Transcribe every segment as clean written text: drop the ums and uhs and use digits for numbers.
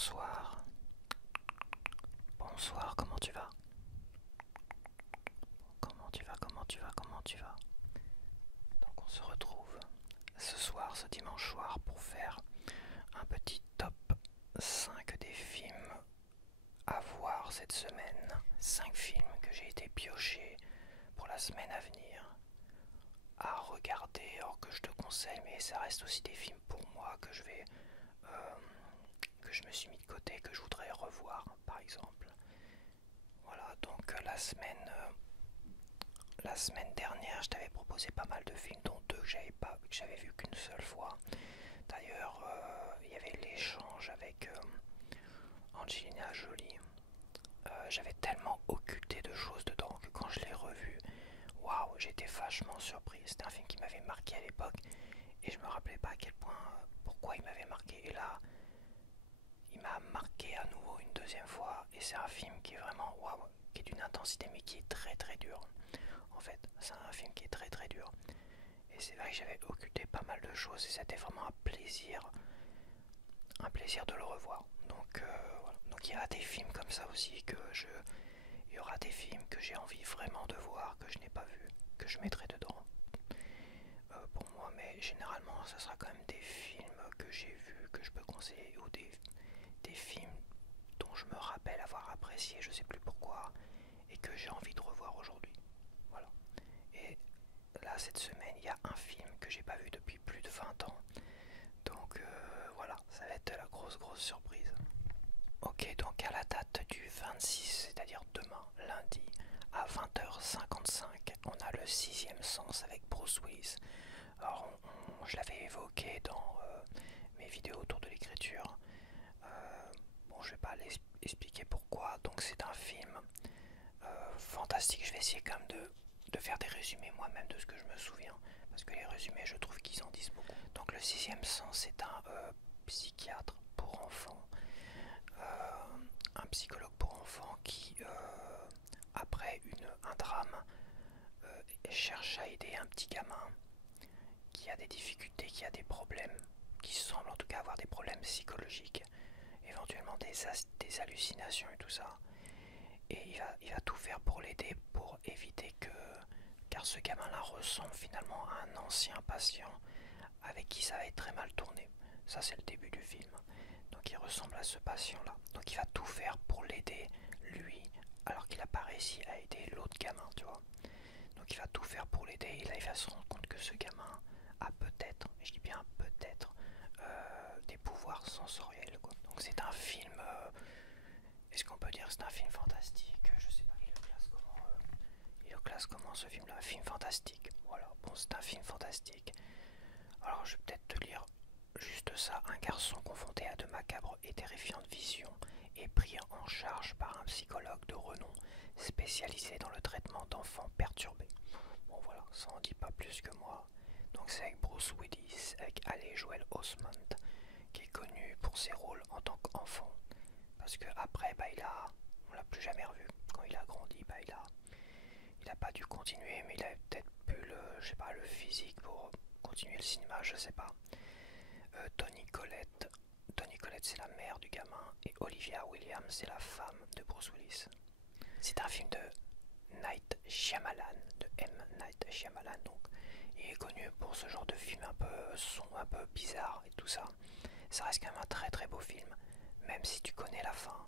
Bonsoir. Bonsoir, comment tu vas? Comment tu vas? Donc on se retrouve ce soir, ce dimanche soir, pour faire un petit top 5 des films à voir cette semaine. 5 films que j'ai été pioché pour la semaine à venir, à regarder, alors que je te conseille, mais ça reste aussi des films pour moi que je me suis mis de côté, que je voudrais revoir par exemple. Voilà, donc la semaine dernière, je t'avais proposé pas mal de films, dont deux que j'avais vu qu'une seule fois. D'ailleurs, il y avait l'échange avec Angelina Jolie. J'avais tellement occulté de choses dedans que quand je l'ai revu, waouh, j'étais vachement surpris. C'était un film qui m'avait marqué à l'époque et je me rappelais pas à quel point, pourquoi il m'avait marqué. Et là, il m'a marqué à nouveau une deuxième fois et c'est un film qui est vraiment waouh, qui est d'une intensité mais qui est très très dur. En fait, c'est un film qui est très très dur. Et c'est vrai que j'avais occulté pas mal de choses et c'était vraiment un plaisir de le revoir. Donc voilà. Donc il y a des films comme ça aussi il y aura des films que j'ai envie vraiment de voir, que je n'ai pas vu, que je mettrai dedans pour moi. Mais généralement, ça sera quand même des films que j'ai vus, que je peux conseiller, ou des films dont je me rappelle avoir apprécié, je sais plus pourquoi, et que j'ai envie de revoir aujourd'hui. Voilà. Et là, cette semaine, il y a un film que j'ai pas vu depuis plus de 20 ans. Donc voilà, ça va être la grosse surprise. Ok, donc à la date du 26, c'est-à-dire demain, lundi, à 20h55, on a le sixième sens avec Bruce Willis. Alors je l'avais évoqué dans mes vidéos autour de l'écriture. Bon, je vais pas expliquer pourquoi. Donc c'est un film fantastique. Je vais essayer quand même de faire des résumés moi-même de ce que je me souviens, parce que les résumés, je trouve qu'ils en disent beaucoup. Donc le sixième sens, c'est un psychiatre pour enfants, un psychologue pour enfants qui, après un drame, cherche à aider un petit gamin qui a des difficultés, qui a des problèmes, qui semble en tout cas avoir des problèmes psychologiques, éventuellement des hallucinations et tout ça. Et il va tout faire pour l'aider, pour éviter que... Car ce gamin-là ressemble finalement à un ancien patient avec qui ça va être très mal tourné. Ça, c'est le début du film. Donc il ressemble à ce patient-là. Donc il va tout faire pour l'aider, lui, alors qu'il n'a pas réussi à aider l'autre gamin, tu vois. Donc il va tout faire pour l'aider et là il va se rendre compte que ce gamin a peut-être, je dis bien peut-être, des pouvoirs sensoriels, quoi. Donc c'est un film, est-ce qu'on peut dire que c'est un film fantastique? Je sais pas, il le classe comment ce film-là? Un film fantastique, voilà, bon c'est un film fantastique. Alors je vais peut-être te lire juste ça. Un garçon confronté à de macabres et terrifiantes visions est pris en charge par un psychologue de renom spécialisé dans le traitement d'enfants perturbés. Bon voilà, ça en dit pas plus que moi. Donc c'est avec Bruce Willis, avec Haley Joel Osment, qui est connu pour ses rôles en tant qu'enfant. Parce que après, on l'a plus jamais revu. Quand il a grandi, il a pas dû continuer, mais il a peut-être plus je sais pas, le physique pour continuer le cinéma, je sais pas. Toni Collette c'est la mère du gamin et Olivia Williams c'est la femme de Bruce Willis. C'est un film de Night Shyamalan, de M. Night Shyamalan, donc il est connu pour ce genre de film un peu sombre, un peu bizarre et tout ça. Ça reste quand même un très très beau film, même si tu connais la fin.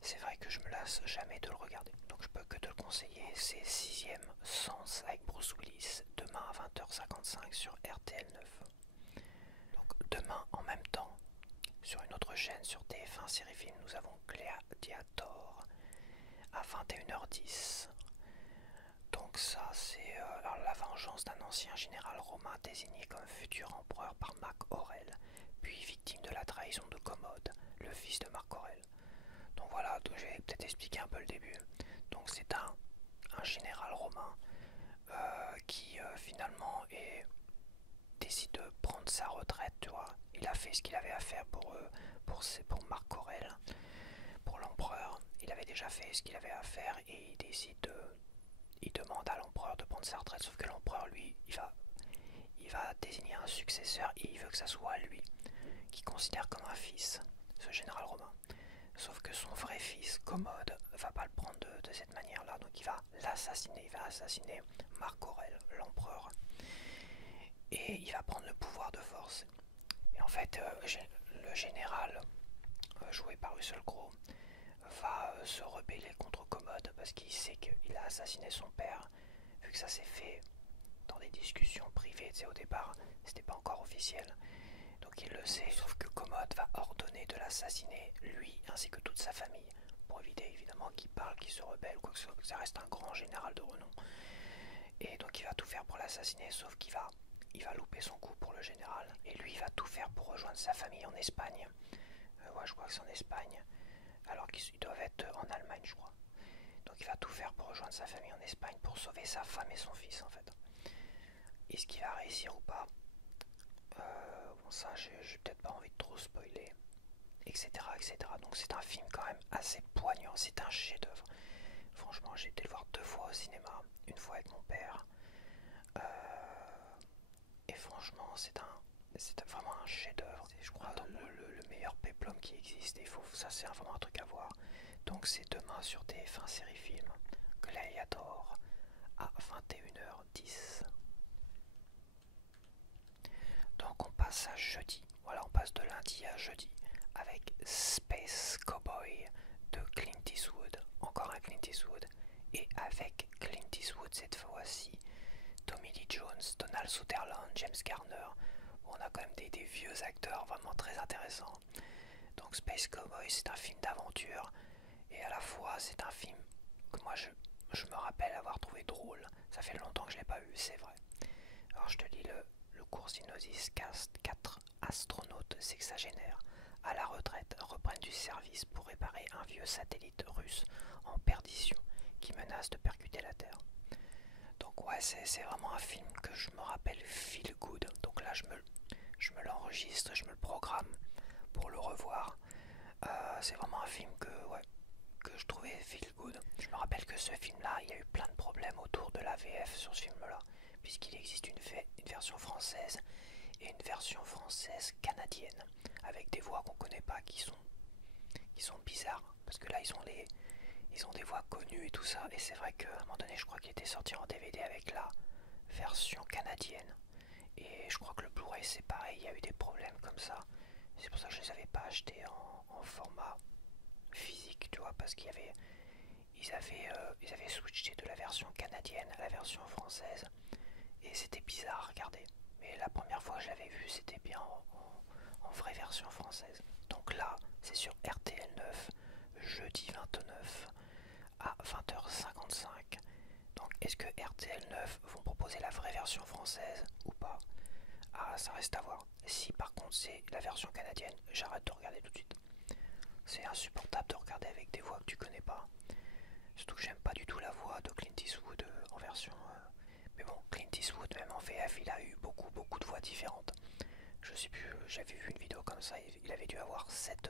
C'est vrai que je me lasse jamais de le regarder, donc je peux que te le conseiller. C'est Sixième Sens avec Bruce Willis, demain à 20h55 sur RTL 9. Donc demain en même temps, sur une autre chaîne, sur TF1 Série Film, nous avons Gladiator à 21h10. Donc ça c'est la vengeance d'un ancien général romain désigné comme futur empereur par Marc Aurèle, puis victime de la trahison de Commode, le fils de Marc Aurèle. Donc voilà, donc je vais peut-être expliquer un peu le début. Donc c'est un général romain qui finalement décide de prendre sa retraite, tu vois. Il a fait ce qu'il avait à faire pour Marc Aurèle, pour l'empereur. Il avait déjà fait ce qu'il avait à faire et il demande à l'empereur de prendre sa retraite, sauf que l'empereur, lui, il va désigner un successeur et il veut que ça soit lui, qu'il considère comme un fils. ce général romain. Sauf que son vrai fils, Commode, va pas le prendre de cette manière-là, donc il va l'assassiner, il va assassiner Marc Aurèle, l'empereur, et il va prendre le pouvoir de force. Et en fait, le général, joué par Russell Crowe, va se rebeller contre Commode parce qu'il sait qu'il a assassiné son père, vu que ça s'est fait dans des discussions privées, tu sais, au départ, c'était pas encore officiel. Donc il le sait, sauf que Commode va ordonner de l'assassiner, lui ainsi que toute sa famille, pour éviter évidemment qu'il parle, qu'il se rebelle, quoi que ce soit, que ça reste un grand général de renom. Et donc il va tout faire pour l'assassiner, sauf qu'il va louper son coup pour le général. Et lui, il va tout faire pour rejoindre sa famille en Espagne. Ouais, je crois que c'est en Espagne, alors qu'ils doivent être en Allemagne, je crois. Donc il va tout faire pour rejoindre sa famille en Espagne, pour sauver sa femme et son fils, en fait. Est-ce qu'il va réussir ou pas? Bon, ça, j'ai peut-être pas envie de trop spoiler, etc., etc. Donc c'est un film quand même assez poignant, c'est un chef-d'œuvre. Franchement, j'ai été le voir 2 fois au cinéma, une fois avec mon père. Et franchement, c'est vraiment un chef-d'œuvre. Je crois le meilleur péplum qui existe. Et ça, c'est vraiment un truc à voir. Donc c'est demain sur TF1 Série Film, Gladiator, à 21h10. Donc on passe à jeudi. Voilà, on passe de lundi à jeudi avec Space Cowboy de Clint Eastwood. Encore un Clint Eastwood. Et avec Clint Eastwood cette fois-ci, Tommy Lee Jones, Donald Sutherland, James Garner. On a quand même des vieux acteurs vraiment très intéressants. Donc Space Cowboy, c'est un film d'aventure et à la fois c'est un film que moi je me rappelle avoir trouvé drôle. Ça fait longtemps que je l'ai pas vu, c'est vrai. Alors je te lis le court synopsis. 4 astronautes sexagénaires à la retraite reprennent du service pour réparer un vieux satellite russe en perdition qui menace de percuter la Terre. Donc ouais, c'est vraiment un film que je me rappelle feel good. Donc là, je me l'enregistre, je me le programme pour le revoir. C'est vraiment un film que je trouvais feel good. Je me rappelle que ce film-là, il y a eu plein de problèmes autour de la VF sur ce film-là, puisqu'il existe une version française et une version française canadienne, avec des voix qu'on connaît pas, qui sont bizarres, parce que là, ils ont des voix connues et tout ça, et c'est vrai qu'à un moment donné, je crois qu'il était sorti en DVD avec la version canadienne, et je crois que le Blu-ray c'est pareil, il y a eu des problèmes comme ça, c'est pour ça que je les avais pas achetés en format physique, tu vois, parce ils avaient switché de la version canadienne à la version française, et c'était bizarre à regarder, mais la première fois que je l'avais vu, c'était bien en vraie version française. Donc là, c'est sur RTL 9, jeudi 29 à 20h55. Donc est-ce que RTL 9 vont proposer la vraie version française ou pas? Ah, ça reste à voir. Si par contre c'est la version canadienne, j'arrête de regarder tout de suite. C'est insupportable de regarder avec des voix que tu connais pas. Surtout que j'aime pas du tout la voix de Clint Eastwood en version... Mais bon, Clint Eastwood même en VF, il a eu beaucoup de voix différentes. Je sais plus, j'avais vu une vidéo comme ça, il avait dû avoir 7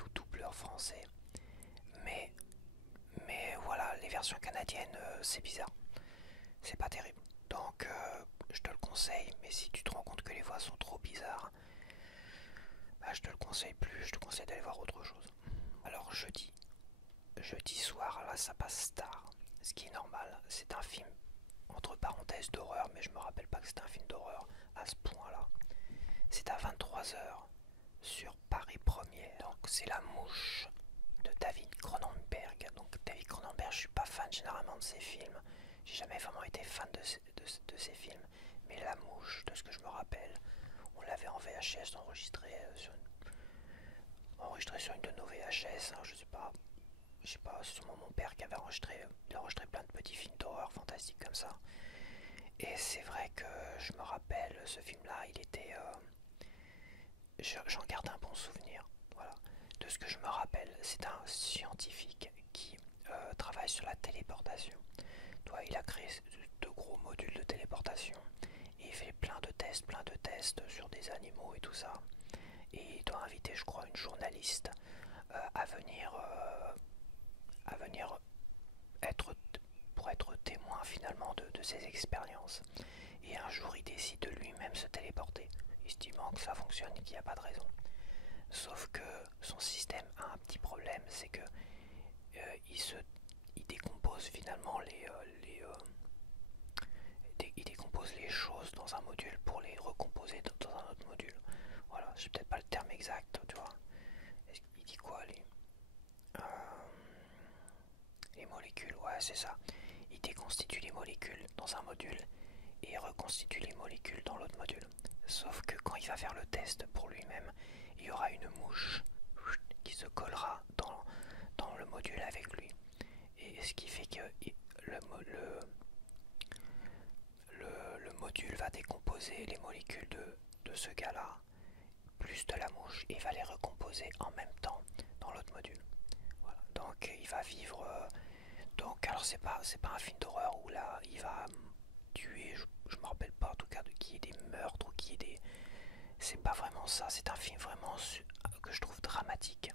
ou doubleurs français. Mais voilà, les versions canadiennes, c'est bizarre. C'est pas terrible. Donc, je te le conseille, mais si tu te rends compte que les voix sont trop bizarres, bah, je te le conseille plus, je te conseille d'aller voir autre chose. Alors, jeudi soir, là, ça passe tard. Ce qui est normal, c'est un film, entre parenthèses, d'horreur, mais je me rappelle pas que c'était un film d'horreur à ce point-là. C'est à 23h sur Paris Première. Donc, c'est La Mouche de David Cronenberg. Donc David Cronenberg, je suis pas fan généralement de ses films. J'ai jamais vraiment été fan de ses films. Mais La Mouche, de ce que je me rappelle, on l'avait en VHS enregistré sur une de nos VHS. Hein, je sais pas, c'est sûrement mon père qui avait enregistré. Il a enregistré plein de petits films d'horreur fantastiques comme ça. Et c'est vrai que je me rappelle, ce film-là, il était... j'en garde un bon souvenir. Voilà. De ce que je me rappelle, c'est un scientifique qui travaille sur la téléportation. Toi, il a créé de gros modules de téléportation et il fait plein de tests sur des animaux et tout ça. Et il doit inviter, je crois, une journaliste à venir pour être témoin finalement de ses expériences. Et un jour, il décide de lui-même se téléporter, estimant que ça fonctionne et qu'il n'y a pas de raison. Sauf que son système a un petit problème, c'est que il décompose finalement il décompose les choses dans un module pour les recomposer dans un autre module. Voilà, j'ai peut-être pas le terme exact, tu vois. Il dit quoi euh, les molécules, ouais, c'est ça. Il déconstitue les molécules dans un module et reconstitue les molécules dans l'autre module. Sauf que quand il va faire le test pour lui-même, il y aura une mouche qui se collera dans le module avec lui. Et ce qui fait que le module va décomposer les molécules de ce gars-là, plus de la mouche, et il va les recomposer en même temps dans l'autre module. Voilà. Donc il va vivre... donc alors c'est pas un film d'horreur où là il va tuer, je me rappelle pas en tout cas de qui est des meurtres ou qui est des... C'est pas vraiment ça, c'est un film vraiment que je trouve dramatique.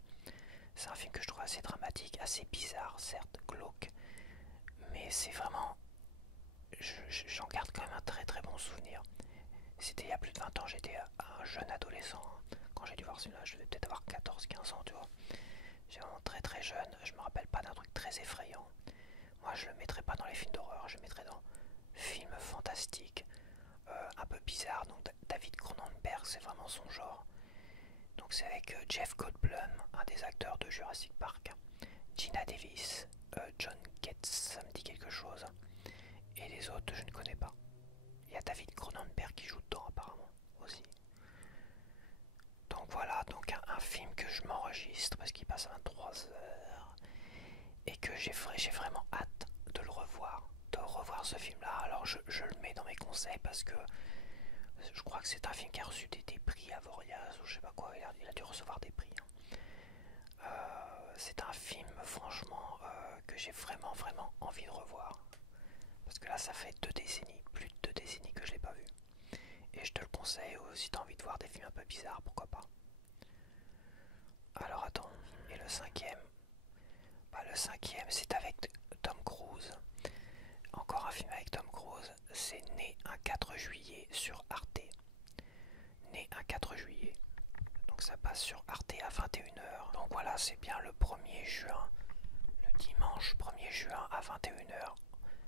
C'est un film que je trouve assez dramatique, assez bizarre, certes, glauque, mais c'est vraiment... J'en garde quand même un très très bon souvenir. C'était il y a plus de 20 ans, j'étais un jeune adolescent. Quand j'ai dû voir celui-là, je devais peut-être avoir 14-15 ans, tu vois. J'étais vraiment très très jeune, je me rappelle pas d'un truc très effrayant. Moi je le mettrais pas dans les films d'horreur, je le mettrais dans films fantastiques, un peu bizarres. Donc David Cronenberg, c'est vraiment son genre. Donc c'est avec Jeff Goldblum, un des acteurs de Jurassic Park, Gina Davis, John Getz, ça me dit quelque chose, et les autres je ne connais pas. Il y a David Cronenberg qui joue dedans apparemment aussi. Donc voilà, donc un film que je m'enregistre parce qu'il passe à 23 heures et que j'ai vraiment hâte de le revoir, de revoir ce film-là. Alors je le mets dans mes conseils parce que je crois que c'est un film qui a reçu des prix à Voriaz ou je sais pas quoi, il a dû recevoir des prix. C'est un film franchement que j'ai vraiment vraiment envie de revoir. Parce que là ça fait 2 décennies, plus de 2 décennies que je l'ai pas vu. Et je te le conseille, si t'as envie de voir des films un peu bizarres, pourquoi pas. Alors attends, et le cinquième? Bah, le cinquième c'est avec Tom Cruise. Encore un film avec Tom Cruise, c'est Né un 4 juillet sur Arte. Né un 4 juillet. Donc ça passe sur Arte à 21 h. Donc voilà, c'est bien le 1er juin. Le dimanche 1er juin à 21 h.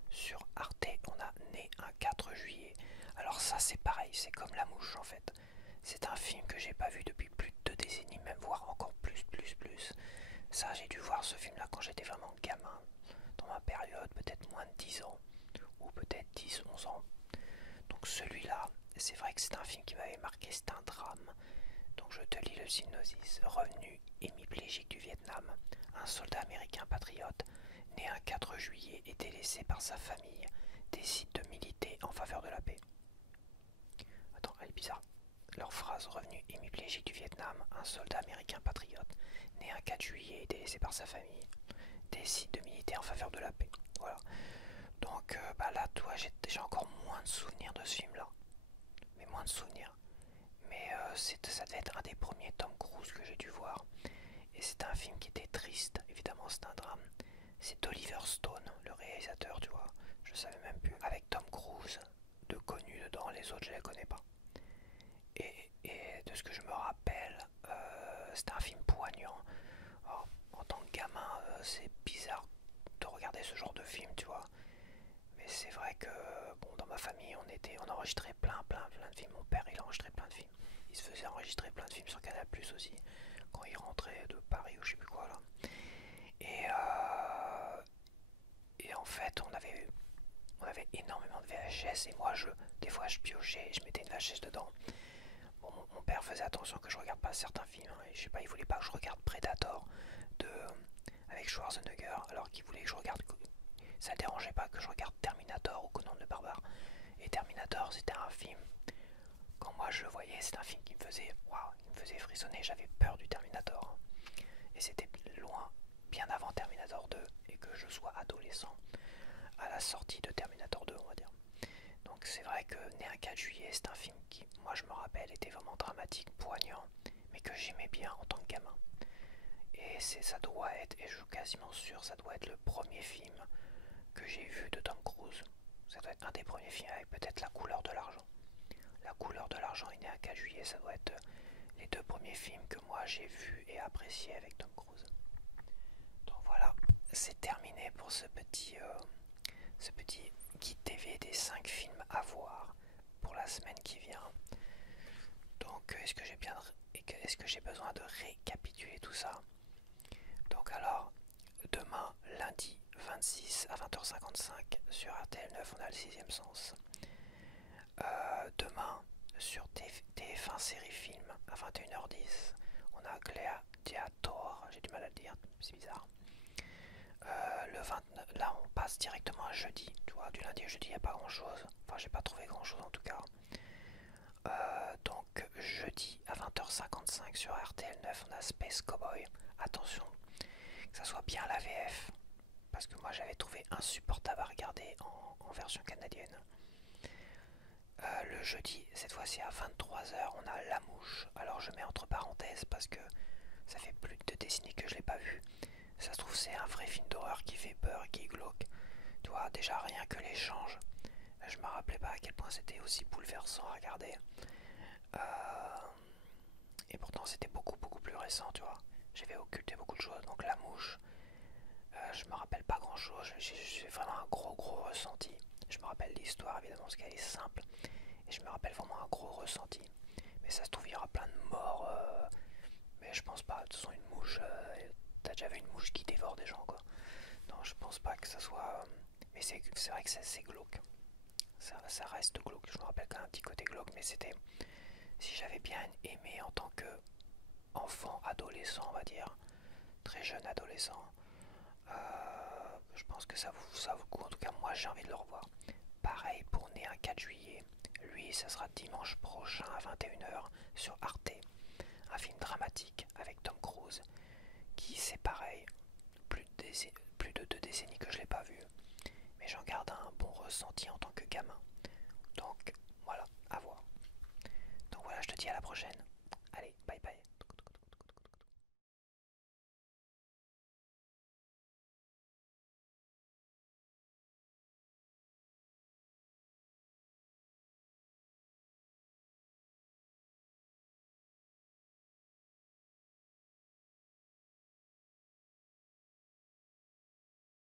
Sur Arte, on a Né un 4 juillet. Alors ça c'est pareil, c'est comme La Mouche en fait. C'est un film que j'ai pas vu depuis plus de 2 décennies, même voire encore plus. Ça j'ai dû voir ce film là quand j'étais vraiment gamin. Dans ma période, peut-être moins de 10 ans. Ou peut-être 10-11 ans. Donc celui-là, c'est vrai que c'est un film qui m'avait marqué, c'est un drame. Donc je te lis le synopsis. Revenu hémiplégique du Vietnam, un soldat américain patriote, né un 4 juillet et délaissé par sa famille, décide de militer en faveur de la paix. Attends, elle est bizarre. Leur phrase, revenu hémiplégique du Vietnam, un soldat américain patriote, né un 4 juillet et délaissé par sa famille, décide de militer en faveur de la paix. Voilà. Donc bah là, toi, j'ai encore moins de souvenirs de ce film-là. Mais moins de souvenirs. Mais ça devait être un des premiers Tom Cruise que j'ai dû voir. Et c'était un film qui était triste, évidemment c'est un drame. C'est Oliver Stone, le réalisateur, tu vois. Je savais même plus. Avec Tom Cruise, de connu dedans, les autres je les connais pas. Et de ce que je me rappelle, c'était un film poignant. Alors, en tant que gamin, c'est bizarre de regarder ce genre de film, tu vois. Mais c'est vrai que bon, dans ma famille, on enregistrait plein de films. Mon père, il enregistrait plein de films. Il se faisait enregistrer plein de films sur Canal+ aussi, quand il rentrait de Paris ou je sais plus quoi là. Et en fait, on avait énormément de VHS et moi, des fois, je piochais et je mettais une VHS dedans. Bon, mon père faisait attention que je regarde pas certains films. Hein, et je sais pas, il voulait pas que je regarde Predator avec Schwarzenegger, alors qu'il voulait que je regarde... Ça ne dérangeait pas que je regarde Terminator ou Conan le Barbare. Et Terminator, c'était un film... Quand moi je le voyais, c'était un film qui me faisait... Waouh, il me faisait frissonner, j'avais peur du Terminator. Et c'était loin, bien avant Terminator 2, et que je sois adolescent à la sortie de Terminator 2, on va dire. Donc c'est vrai que Né un 4 juillet, c'est un film qui, moi je me rappelle, était vraiment dramatique, poignant, mais que j'aimais bien en tant que gamin. Et ça doit être, et je suis quasiment sûr, ça doit être le premier film que j'ai vu de Tom Cruise. Ça doit être un des premiers films avec peut-être La couleur de l'argent. La couleur de l'argent est né un 4 juillet, ça doit être les deux premiers films que moi j'ai vus et appréciés avec Tom Cruise. Donc voilà, c'est terminé pour ce petit guide TV des 5 films à voir pour la semaine qui vient. Donc est-ce que j'ai besoin de récapituler tout ça? Donc alors, demain, lundi 26 à 20h55 sur RTL9, on a le sixième sens. Demain, sur TF1 série film à 21h10, on a Gladiator, j'ai du mal à le dire, c'est bizarre. Le 29, là on passe directement à jeudi, tu vois, du lundi au jeudi il n'y a pas grand chose, enfin j'ai pas trouvé grand chose en tout cas. Donc jeudi à 20h55 sur RTL9 on a Space Cowboy, attention que ça soit bien la VF, parce que moi j'avais trouvé insupportable à regarder en version canadienne. Le jeudi, cette fois-ci à 23h, on a La Mouche. Alors je mets entre parenthèses parce que ça fait plus de décennies que je l'ai pas vu. Ça se trouve c'est un vrai film d'horreur qui fait peur et qui est glauque. Tu vois, déjà rien que l'échange, je me rappelais pas à quel point c'était aussi bouleversant à regarder. Et pourtant c'était beaucoup plus récent, tu vois. J'avais occulté beaucoup de choses, donc La Mouche, je me rappelle pas grand chose, j'ai vraiment un gros ressenti. Je me rappelle l'histoire évidemment parce qu'elle est simple, et je me rappelle vraiment un gros ressenti. Mais ça se trouve il y aura plein de morts, mais je pense pas. De toute façon une mouche, t'as déjà vu une mouche qui dévore des gens quoi. Non, je pense pas que ça soit... mais c'est vrai que c'est glauque. Ça reste glauque. Je me rappelle quand même un petit côté glauque, mais c'était... Si j'avais bien aimé en tant que enfant, adolescent, on va dire, très jeune adolescent, je pense que ça vaut le coup. En tout cas, moi j'ai envie de le revoir. Pareil pour Né un 4 juillet. Lui, ça sera dimanche prochain à 21h sur Arte. Un film dramatique avec Tom Cruise qui, c'est pareil, plus de 2 décennies que je l'ai pas vu, mais j'en garde un bon ressenti en tant que gamin. Donc voilà, à voir. Donc voilà, je te dis à la prochaine.